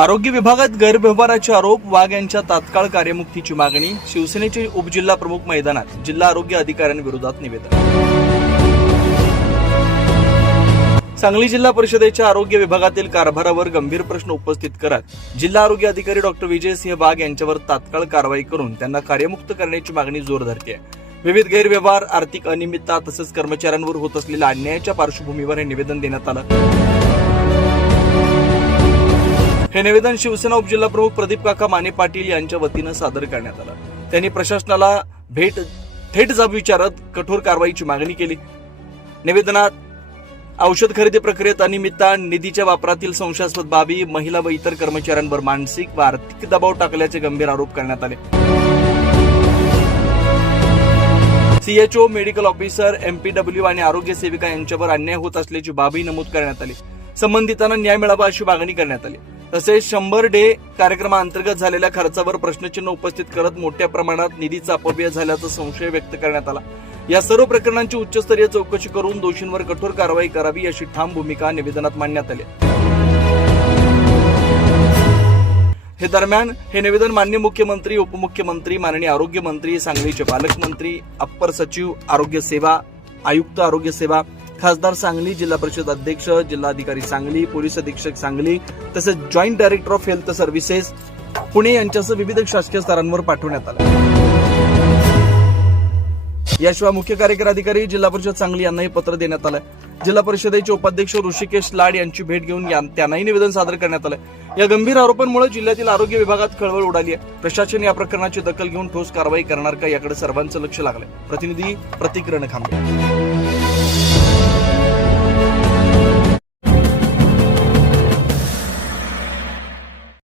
आरोग्य विभागात गैरव्यवहाराचे आरोप, वाघ यांच्या तात्काळ कार्यमुक्तीची मागणी, शिवसेनेचे उपजिल्हा प्रमुख मैदानात, जिल्हा आरोग्य अधिकाऱ्यांविरोधात निवेदन. सांगली जिल्हा परिषदेच्या आरोग्य विभागातील कारभारावर गंभीर प्रश्न उपस्थित करत जिल्हा आरोग्य अधिकारी डॉक्टर विजयसिंह वाघ यांच्यावर तात्काळ कारवाई करून त्यांना कार्यमुक्त करण्याची मागणी जोर धरते. विविध गैरव्यवहार, आर्थिक अनियमितता तसेच कर्मचाऱ्यांवर होत असलेल्या अन्यायाच्या पार्श्वभूमीवर हे निवेदन देण्यात आलं. हे निवेदन शिवसेना उपजिल्हा प्रमुख प्रदीप काका माने पाटील यांच्या वतीनं सादर करण्यात आलं. त्यांनी प्रशासनाला थेट जाब विचारत कठोर कारवाईची मागणी केली. निवेदनात औषध खरेदी प्रक्रियेत अनियमितता, निधीच्या वापरातील संशयास्पद बाबी, महिला व इतर कर्मचाऱ्यांवर मानसिक व आर्थिक दबाव टाकल्याचे गंभीर आरोप करण्यात आले. सीएचओ, मेडिकल ऑफिसर, एमपीडब्ल्यू आणि आरोग्य सेविका यांच्यावर अन्याय होत असल्याची बाबी नमूद करण्यात आली. संबंधितांना न्याय मिळावा अशी मागणी करण्यात आली. तसेच 100 डे कार्यक्रमाअंतर्गत झालेल्या खर्चावर प्रश्नचिन्ह उपस्थित करत मोठ्या प्रमाणात निधीचा अपव्यय झाल्याचा संशय व्यक्त करण्यात आला. या सर्व प्रकरणांची उच्चस्तरीय चौकशी करून दोषींवर कठोर कारवाई करावी अशी ठाम भूमिका निवेदनात मांडण्यात आली. हे दरम्यान हे निवेदन माननीय मुख्यमंत्री, उपमुख्यमंत्री, माननीय आरोग्य मंत्री, सांगलीचे पालकमंत्री, अप्पर सचिव आरोग्य सेवा, आयुक्त आरोग्य सेवा, खासदार सांगली, जिल्हा परिषद अध्यक्ष, जिल्हाधिकारी सांगली, पोलीस अधीक्षक सांगली तसेच joint director of health services Pune यांच्यासह विविध शासकीय स्तरांवर पाठवण्यात आलं. याशिवाय मुख्य कार्यकारी अधिकारी जिल्हा परिषद सांगली यांनाही पत्र देण्यात आलं. जिल्हा परिषदेचे उपाध्यक्ष ऋषिकेश लाड यांची भेट घेऊन त्यांनाही निवेदन सादर करण्यात आलं. या गंभीर आरोपांमुळे जिल्ह्यातील आरोग्य विभागात खळबळ उडाली आहे. प्रशासन या प्रकरणाची दखल घेऊन ठोस कारवाई करणार का याकडे सर्वांचं लक्ष लागलंय. प्रतिनिधी प्रतीक रणखांबे.